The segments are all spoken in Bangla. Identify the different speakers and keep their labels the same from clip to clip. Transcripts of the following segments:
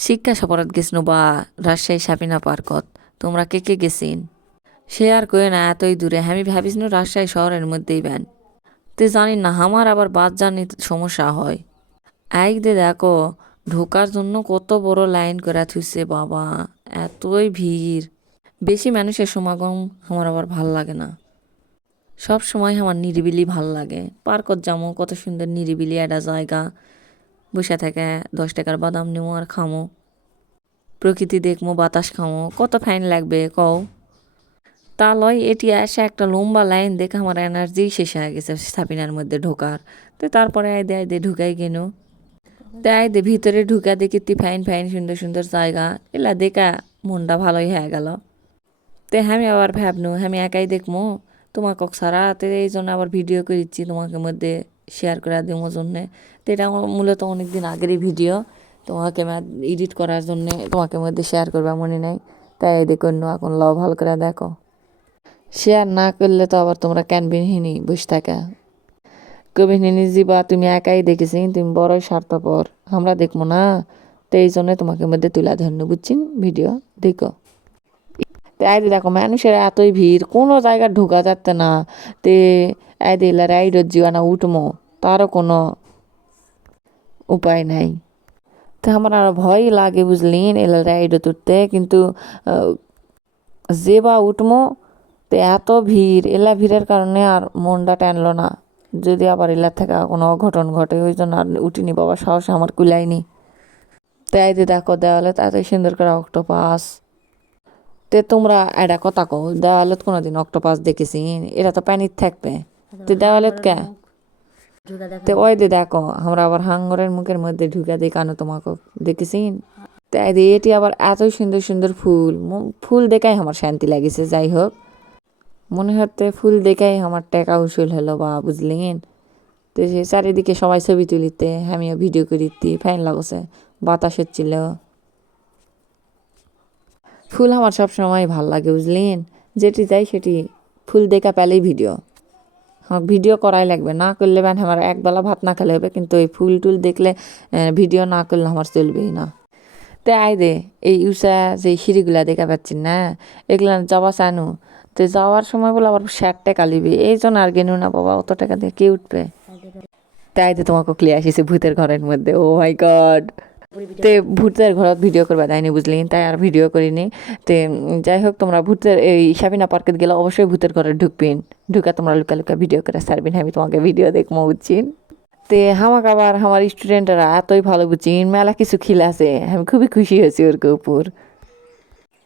Speaker 1: শিক্ষা সফরত গেছিল বা রাজশাহী সাপিনা পার্কত। তোমরা কে কে গেছিন? সে আর কয়ে না, এতই দূরে। আমি ভাবিস রাজশাহী শহরের মধ্যেই ব্যান। তে জানি না, আমার আবার বাদ জানি সমস্যা হয়। এক দে দেখো, ঢোকার জন্য কত বড় লাইন করে থুইছে বাবা, এতই ভিড়। বেশি মানুষের সমাগম আমার আবার ভালো লাগে না। সব সময় আমার নিরিবিলি ভালো লাগে। পার্কত যামো, কত সুন্দর নিরিবিলি একটা জায়গা। বসে থেকে দশ টাকার বাদাম নেব আর খামো। প্রকৃতি দেখমো বাতাস খামো। কত ফাইন লাগবে, কও। তা লয়, এটি এসে একটা লম্বা লাইন দেখে আমার এনার্জি শেষ হয়ে গেছে সাপিনার মধ্যে ঢোকার। তো তারপরে আইদে আইদে ঢুকাই গেল তাই আইদে ভিতরে ঢুকা দেখি তি ফাইন ফাইন সুন্দর সুন্দর জায়গা। এলা দেখা মনটা ভালোই হয়ে গেল। তে আমি আবার ভাবনু, আমি একাই দেখমু তোমাকে সারা তে এই জন্য আবার ভিডিও করেছি তোমাকে মধ্যে। শেয়ার করে দেবো জন্যে। তো এটা আমার মূলত অনেক দিন আগেরই ভিডিও তোমাকে এডিট করার জন্য তোমাকে মধ্যে শেয়ার করবা, মনে নেই? তাই দেখো এখন লও ভালো করে দেখো। শেয়ার না করলে তো আবার তোমরা কেন বিহিনী বসে থাকা? কবি নিজিবা তুমি একাই দেখেছি, তুমি বড়ই স্বার্থপর। আমরা দেখব না। তো এই জন্য তোমাকে মধ্যে তুলা ধন্য বুঝছিন? ভিডিও দেখো। তাই দেখো, মানুষের এতই ভিড়, কোনো জায়গায় ঢোকা যাচ্ছে না। তে এই দিলা রাইডর জীবানা উঠমো। তারও কোনো উপায় নাই। তো আমার আর ভয় লাগে বুঝলিন এলা রাইডত উঠতে কিন্তু যে বা উঠমো তো এত ভিড় এলা ভিড়ের কারণে আর মনটা টানলো না। যদি আবার এলার থেকে কোনো অঘটন ঘটে ওই জন্য আর উঠিনি বাবা সাহস আমার কুলাইনি। তাই দিয়ে দেখো দেওয়ালে এত সুন্দর করে অক্টোপাস। তে তোমরা এটা কথা কও দেওয়ালত কোনোদিন অক্টোপাস দেখেছি? এটা তো প্যানির থাকবে। তো দেওয়ালত কে? ওই দে দেখো, আমরা আবার হাঙ্গরের মুখের মধ্যে ঢুকে দেখানো তোমাকে দেখেছি তাই এটি আবার এত সুন্দর সুন্দর ফুল ফুল দেখাই আমার শান্তি লাগেছে, যাই হোক। মনে হতে ফুল দেখাই আমার টাকা উসুল হলো বা, বুঝলেন? তো সে চারিদিকে সবাই ছবি তুলিতে, আমিও ভিডিও করিতে ফাইন লাগছে, বাতাস হচ্ছিল। ফুল আমার সব সময় ভালো লাগে, বুঝলেন? যেটি যাই সেটি ফুল দেখা পেলেই ভিডিও। ভিডিও করাই লাগবে। না করলে ব্যান আমার একবেলা ভাত না খেলে হবে, কিন্তু এই ফুল টুল দেখলে ভিডিও না করলে আমার চলবেই না। তে আই দে, এই ইউসা যে সিঁড়িগুলা দেখা পাচ্ছি না, এগুলা যাওয়া চানু তো যাওয়ার সময় বলে আবার ষাট টাকা এই জন্য আর গেনু না বাবা, অত টাকা দিয়ে কে উঠবে? তাই তো তোমাকে ক্লিয়ার আসিছে ভূতের ঘরের মধ্যে ও মাই গড তে ভূতের ঘরত ভিডিও করবা যায়নি বুঝলি, তাই আর ভিডিও করিনি। তে যাই হোক, তোমরা ভূতের এই সাবিনা পার্কে গেলে অবশ্যই ভূতের ঘরে ঢুকবিন ঢুকা তোমরা লুকা লুকা ভিডিও করে সারবিন আমি তোমাকে ভিডিও দেখব বুঝছিন তে হামাক আবার আমার স্টুডেন্টরা এতই ভালো বুঝছিন মেলা কিছু খিলাছে আমি খুবই খুশি হয়েছি ওর উপর।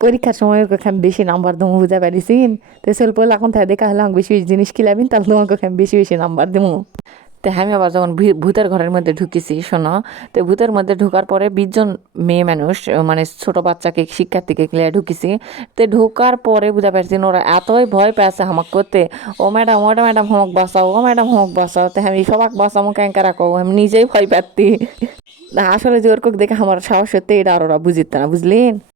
Speaker 1: পরীক্ষার সময় ওকে আমি বেশি নাম্বার দেবো, বুঝা পারিসিন? তো সেলফ এখন তাই দেখা হলে আমাকে বেশি বেশি জিনিস খিলাবিন তাহলে তোমাকে আমি বেশি বেশি নাম্বার দেবো। তো আমি আবার যখন ভূতের ঘরের মধ্যে ঢুকেছি, শোনো, তো ভূতের মধ্যে ঢোকার পরে বিশজন মেয়ে মানুষ মানে ছোট বাচ্চাকে, শিক্ষার্থীকে ক্লিয়ার ঢুকেছি। তো ঢোকার পরে বুঝা পারছি ওরা এতই ভয় পেয়েছে আমাকে করতে। ও ম্যাডাম ওটা ম্যাডাম হোমক বাঁচাও ও ম্যাডাম হোমক বাঁচাও তো আমি, সবাক বাঁচামো ক্যাঙ্কা রাখো, আমি নিজেই ভয় পাচ্ছি। আসলে যে ওরকম দেখে আমার সাহস হতে এটা আর ওরা বুঝিত না, বুঝলেন?